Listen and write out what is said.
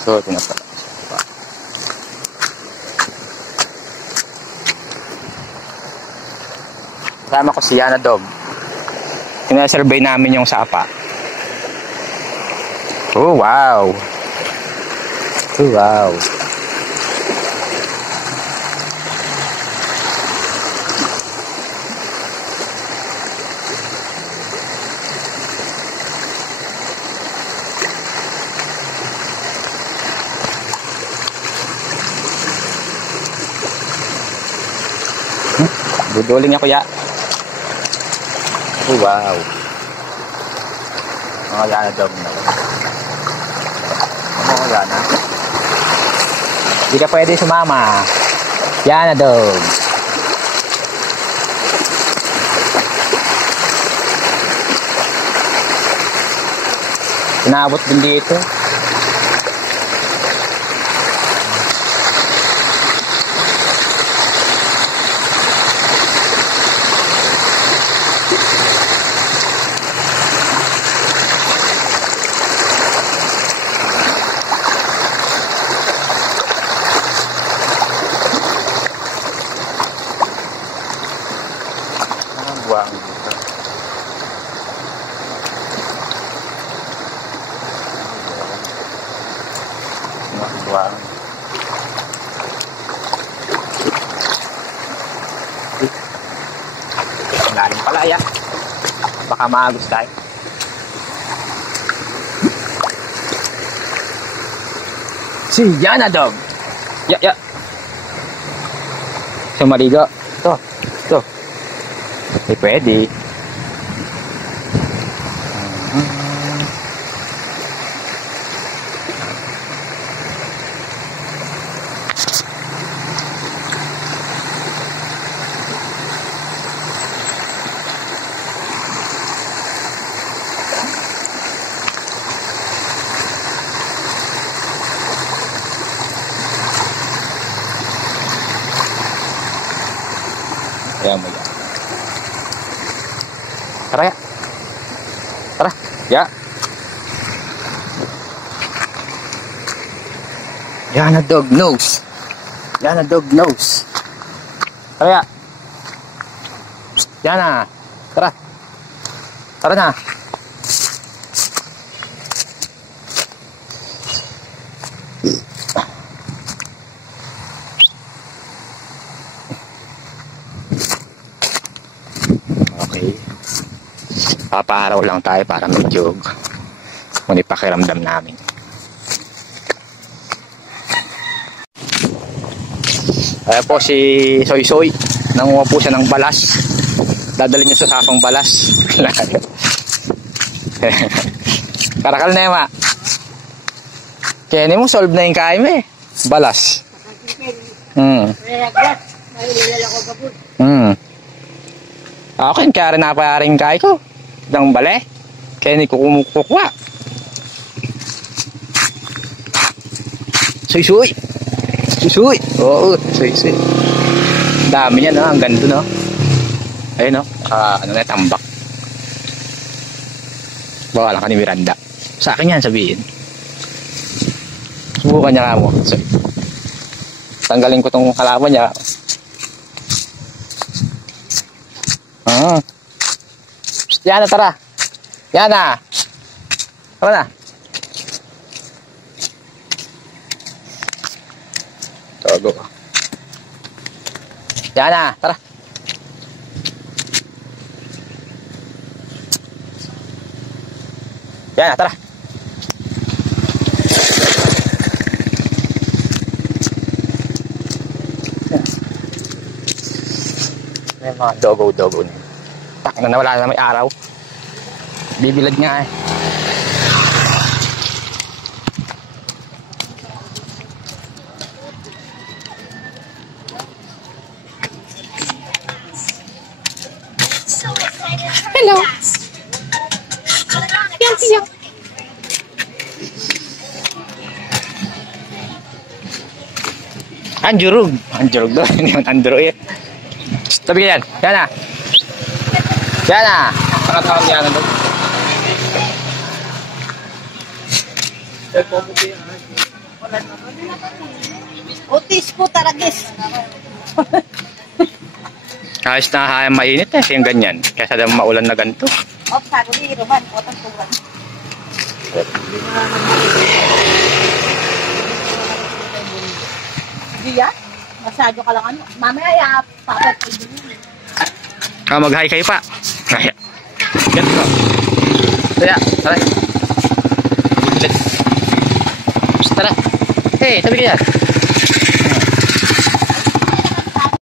So, ito na pala. Kasama ko si Yana Dog. Sinasurvey namin yung sapa. Oh, wow. Oh, wow. Buduling ako ya. Oh, wow. Mga Yana Dog na. Mga Yana. Hindi ka pwede sumama. Yana Dog. Inabot din dito. Buang dito. Buang. Lalim pala ya. Baka maagos tayo. Si Yana Dog. Ya. Sumaligo. Ito. Pwede. Ayan mo yan. Tara ya. Tara. Ya. Yana Dog knows. Yana Dog knows. Tara ya. Yana. Tara. Tara na. Okay. Papaaraw lang tayo para medyo ngunit pakiramdam namin. Ayan po si Soy Soy. Nanguha po siya ng balas. Dadalhin niya sa safang balas. Karakal na yama. Kaya mo solve na yung kain mo eh. Balas. Okay, kaya rin napayaring kain ko. Dang bale. Kaya ni kukumukukwa. Soy Soy. Soy. Oo, Soy. Dami niya, no? Ang ganda, no? Ayun, no? Ano na, tambak. Baka lang ka ni Miranda. Sa akin yan, sabihin. Subukan niya nga mo. So, tanggalin ko tong kalaban niya. Yana, tara. Yana. Tara na. Togo. Yana, tara. Yana, tara. May mga dogo-dogo na. Tak na nawala na may araw. Bibilad nga eh. Hello. Siya. Anjurug doon. Hindi man andro eh. Tabi ka yan. Yan na. Yan na. Pangatawag yan na doon. Otis po taragis. Ayos na mainit yung ganyan. Kaysa daw maulan na ganito. Op, sago ni Roman. Otang tuwan. Diya? Masyado ka lang ano. Mamaya ya, papat. Mag-hi kayo pa. Ayan. Ganito. Kaya, tara. Tara. Hey, tabi ka yan.